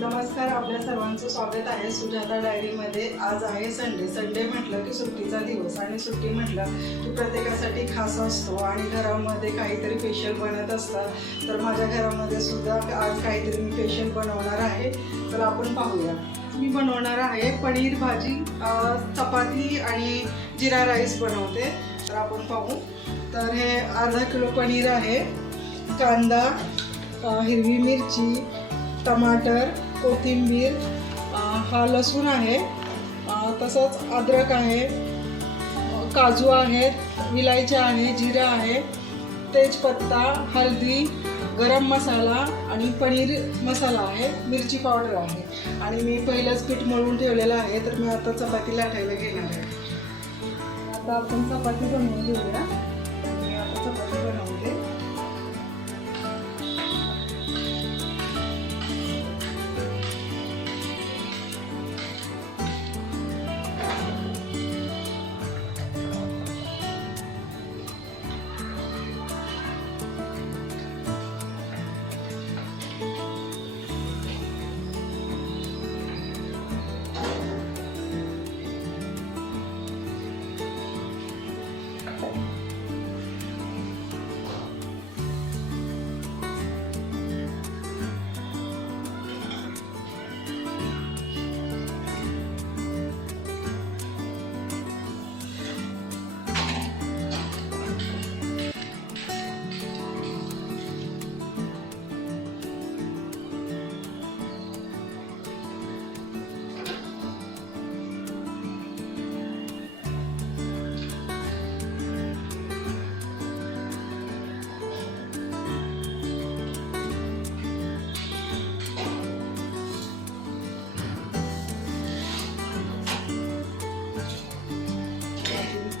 नमस्कार आपल्या सर्वांचं स्वागत आहे सुजाता डायरीमध्ये. आज आहे संडे. संडे म्हटलं की सुट्टीचा दिवस आणि सुट्टी म्हटलं की प्रत्येकासाठी खास असतो आणि घरामध्ये काहीतरी फेशल बनत असतं. तर माझ्या घरामध्ये सुद्धा आज काहीतरी मी फेशल बनवणार आहे. तर आपण पाहूया. मी बनवणार आहे पनीर भाजी चपाती आणि जिरा राईस बनवते. तर आपण पाहू. तर हे अर्धा किलो पनीर आहे. कांदा हिरवी मिरची टमाटर कोथिंबीर हा लसूण आहे. तसंच अद्रक आहे काजू आहेत विलायच्या आहे जिरं आहे तेजपत्ता हळदी गरम मसाला आणि पनीर मसाला आहे मिरची पावडर आहे. आणि मी पहिलंच पीठ मळून ठेवलेलं आहे तर मी आता चपाती लाटायला घेणार आहे. आता आपण चपाती बनवून घेऊया.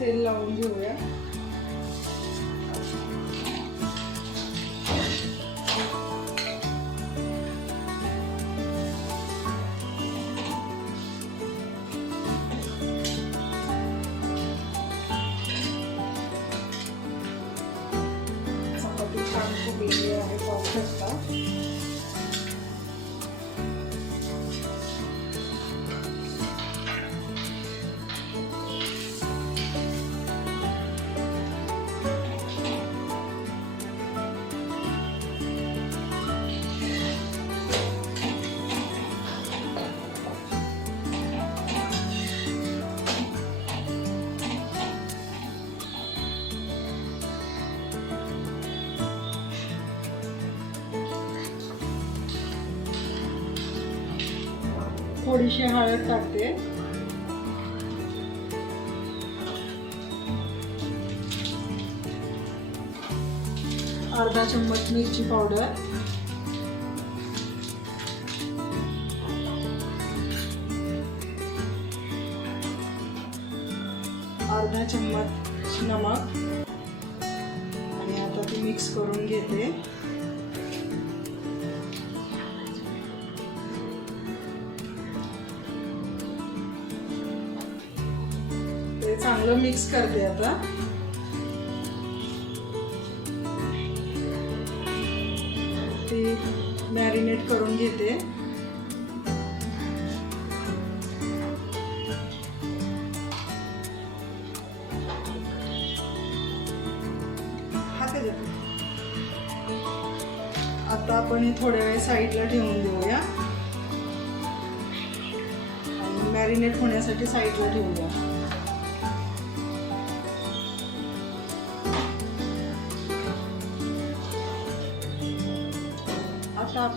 तेल लावून घेऊया. थोडीशी हळद टाकते. अर्धा चम्मच मिरची पावडर. चांगलं मिक्स करते आता. ती मॅरिनेट करून घेते. आता आपण हे थोड्या वेळ साईडला ठेवून देऊया. मॅरिनेट होण्यासाठी साईडला ठेवूया.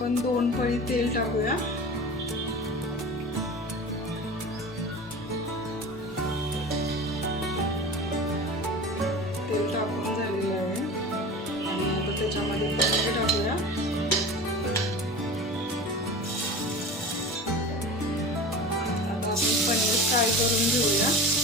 आपण दोन पळी तेल टाकूया. तेल टाकून झालेलं आहे. आणि आता त्याच्यामध्ये पनीर टाकूया. आता आपण पनीर फ्राय करून घेऊया.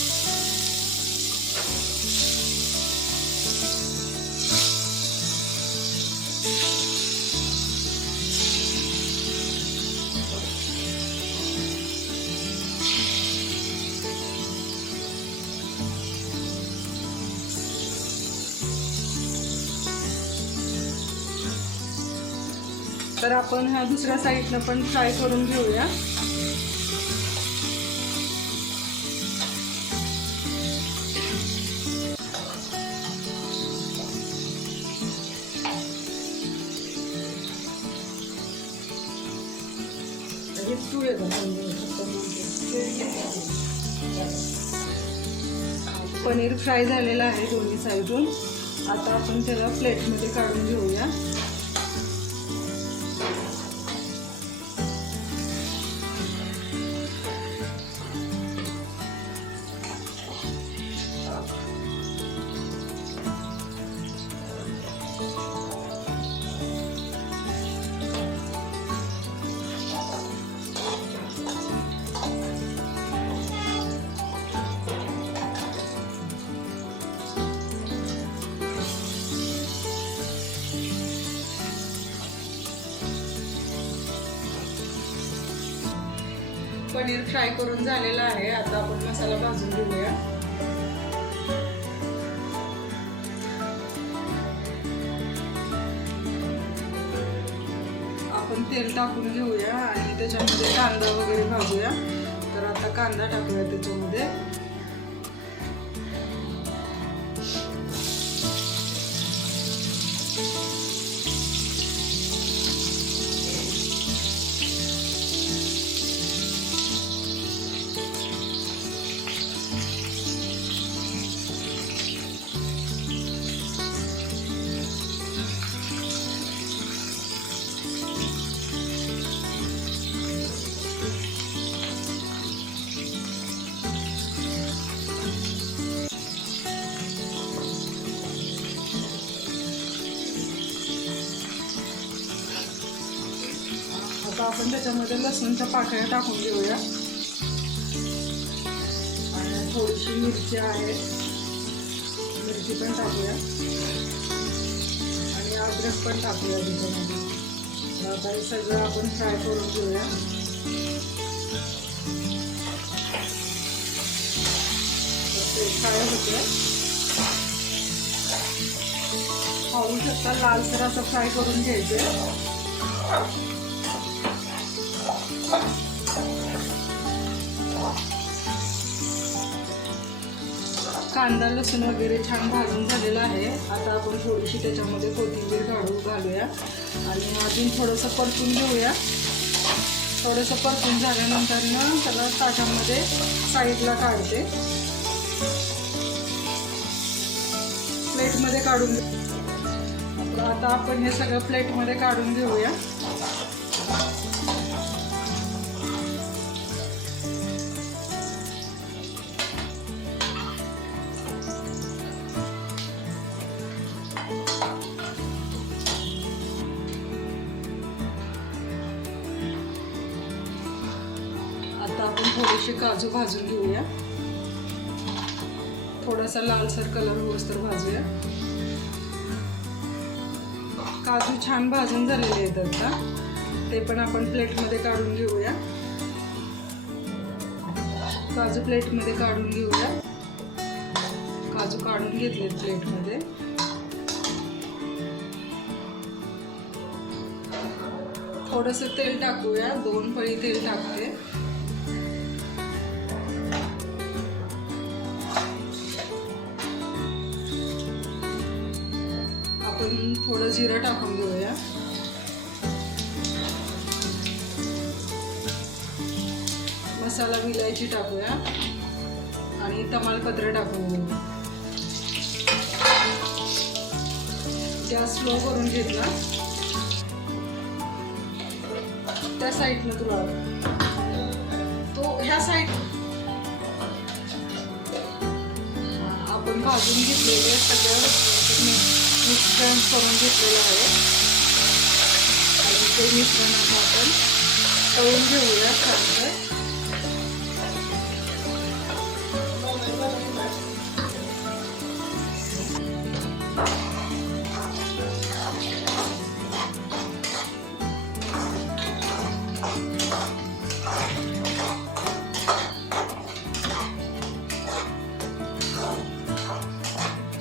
तर आपण ह्या दुसऱ्या साईडनं पण फ्राय करून घेऊया. पनीर फ्राय झालेलं आहे दोन्ही साईडून. आता आपण त्याला प्लेटमध्ये काढून घेऊया. पनीर फ्राय करून झालेलं आहे. आता आपण मसाला भाजून घेऊया. आपण तेल टाकून घेऊया आणि त्याच्यामध्ये कांदा वगैरे भाजूया. तर आता कांदा टाकूया त्याच्यामध्ये. आपण त्याच्यामध्ये लसूणच्या पाकळ्या टाकून घेऊया. आणि थोडीशी मिरची आहे. मिरची पण टाकूया. आणि अद्रक पण टाकूया त्याच्यामध्ये. आता हे सगळं आपण फ्राय करून घेऊया. ते फ्राय होते पाहू शकता लालसर असं फ्राय करून घ्यायचं कांदा लसूण वगैरे छान भाजून झालेला आहे. आता आपण थोडीशी त्याच्यामध्ये कोथिंबीर काढून घालूया. आणि अजून थोडंसं परतून घेऊया. थोडंसं परतून झाल्यानंतर ना त्याला ताटामध्ये साईडला काढते. प्लेटमध्ये काढून आता आपण हे सगळं प्लेटमध्ये काढून घेऊया. आपण थोडेसे काजू भाजून घेऊया. थोडासा लालसर कलर होस तर भाजूया. काजू छान भाजून झालेले आहेत आता. ते पण आपण प्लेटमध्ये काढून घेऊया. काजू प्लेटमध्ये काढून घेऊया. काजू काढून घेतलेत प्लेटमध्ये थोडंसं तेल टाकूया. दोन पळी तेल टाकते. जिरं टाकून घेऊया. मसाला विलायची टाकूया. आणि तमालपत्र टाकून घेऊया गॅस स्लो करून घेतला. त्या साईडनं तुला तो ह्या साईड आपण भाजून घेतलेले सगळं मिश्रण करून घेतलेलं आहे आणि ते मिश्रण आपण तळून घेऊया चांगलं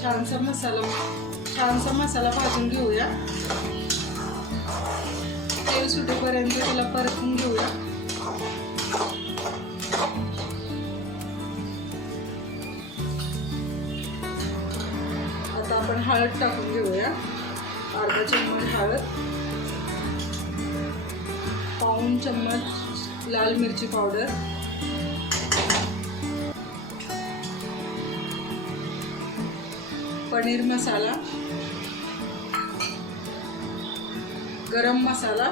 छानसा मसाला. छानसा मसाला भाजून घेऊया. तेल सुटेपर्यंत त्याला परतून घेऊया. आता आपण हळद टाकून घेऊया. अर्धा चम्मच हळद. पाऊन चम्मच लाल मिरची पावडर. पनीर मसाला. गरम मसाला.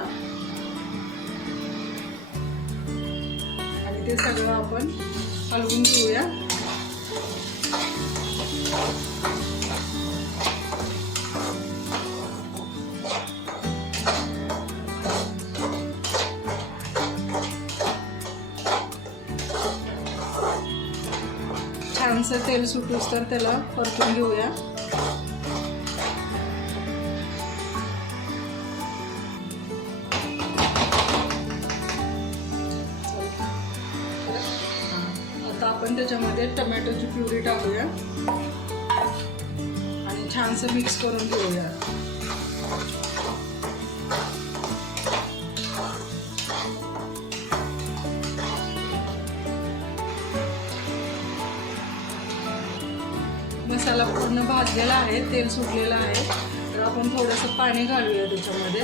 आणि ते सगळं आपण हलवून घेऊया. छानसं तेल सुटूस तर त्याला परतून घेऊया. मिक्स करून घेऊया मसाला पूर्ण भाजलेला आहे तेल सुटलेलं आहे. तर आपण थोडंसं पाणी घालूया त्याच्यामध्ये.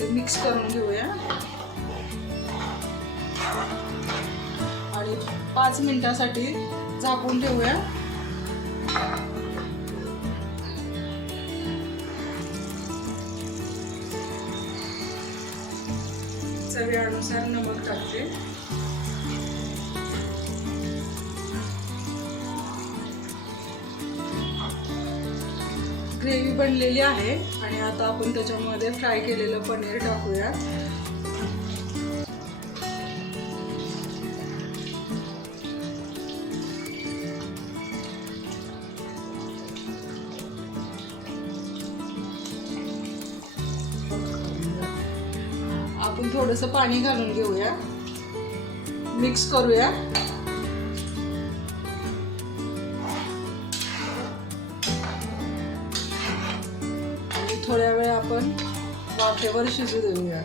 ते मिक्स करून घेऊया. आणि पाच मिनिटासाठी झाकून ठेवूया. चवीनुसार नमक टाकते. ग्रेव्ही बनलेली आहे आणि आता आपण त्याच्यामध्ये फ्राय केलेलं पनीर टाकूया. आपण थोडंसं पाणी घालून घेऊया. मिक्स करूया. आणि थोड्या वेळ आपण वाफेवर शिजू देऊया.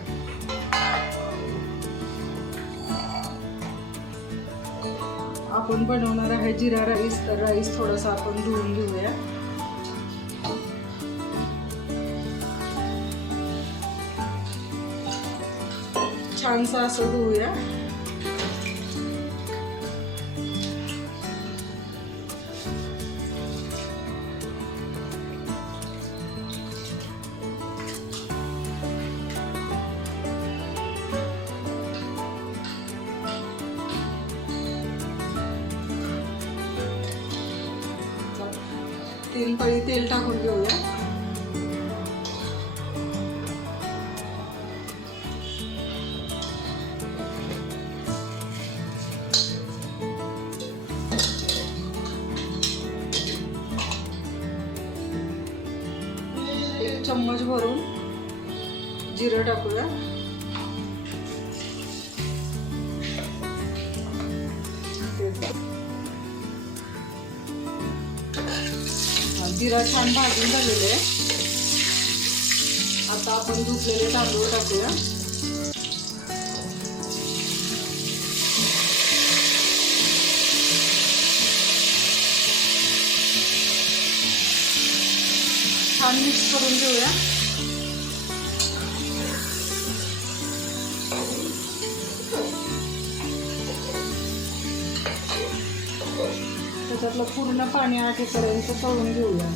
आपण बनवणार आहे जिरा राईस तर राईस थोडासा आपण धुवून घेऊया. छानसा असं धुवूया चम्मच भरून जिरं टाकूया. जिरा छान भाजून झालेलं आहे. आता आपण धुतलेले तांदूळ टाकूया. छान मिक्स करून घेऊया. त्याच्यातलं पूर्ण पाणी आठेपर्यंत तळून घेऊया.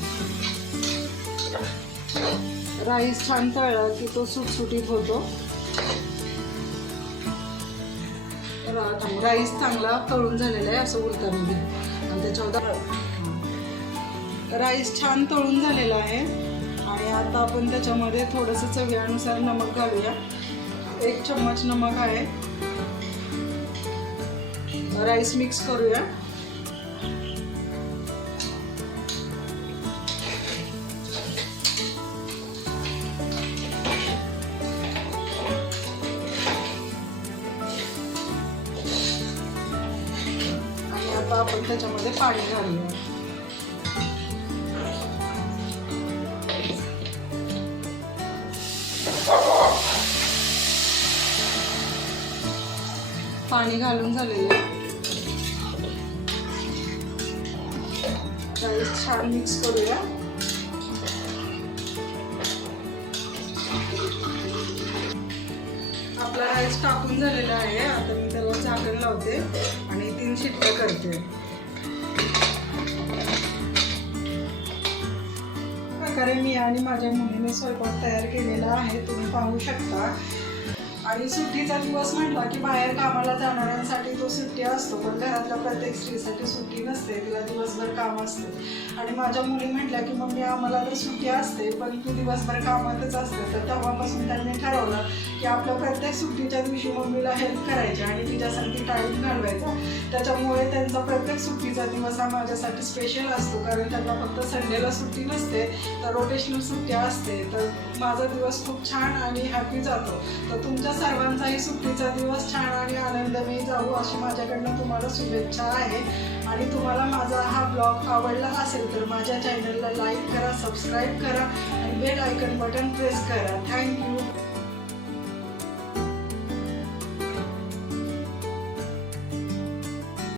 राईस छान तळला की तो सुटसुटीत होतो. राईस चांगला तळून झालेला आहे असं उलटाने घे आणि त्याच्यावर राईस छान तळून झालेला आहे. आणि आता आपण त्याच्यामध्ये थोडंसं चवीनुसार नमक घालूया. एक चम्मच नमक आहे. राईस मिक्स करूया. आणि आता आपण त्याच्यामध्ये पाणी घालूया. पाणी घालून झालेलं आहे. राईस छान मिक्स करूया. आपला राईस टाकून झालेला आहे. आता मी त्याला झाकण लावते आणि तीन शिट्ट्या करते. प्रकारे मी आणि माझ्या मुलीने स्वयंपाक तयार केलेला आहे. तुम्ही पाहू शकता. आणि सुट्टीचा दिवस म्हटला की बाहेर कामाला जाणाऱ्यांसाठी तो सुट्टी असतो पण घरातल्या प्रत्येक स्त्रीसाठी सुट्टी नसते तिला दिवसभर काम असते. आणि माझ्या मुली म्हटल्या की मम्मी आम्हाला तर सुट्टी असते पण तू दिवसभर कामातच असते. तर तेव्हापासून त्यांनी ठरवलं की आपल्या प्रत्येक सुट्टीच्या दिवशी मम्मीला हेल्प करायची आणि तिच्यासाठी टाईम घालवायचा. त्याच्यामुळे त्यांचा प्रत्येक सुट्टीचा दिवस हा माझ्यासाठी स्पेशल असतो कारण त्यांना फक्त संडेला सुट्टी नसते तर रोटेशनल सुट्टी असते. तर माझा दिवस खूप छान आणि हॅपी जातो. तर तुमच्या सर्वांचाही सुट्टीचा दिवस छान आणि आनंदमय जाऊ अशी माझ्याकडनं तुम्हाला शुभेच्छा आहे. आणि तुम्हाला माझा हा ब्लॉग आवडला असेल तर माझ्या चॅनलला लाईक करा सबस्क्राईब करा आणि बेल आयकन बटन प्रेस करा.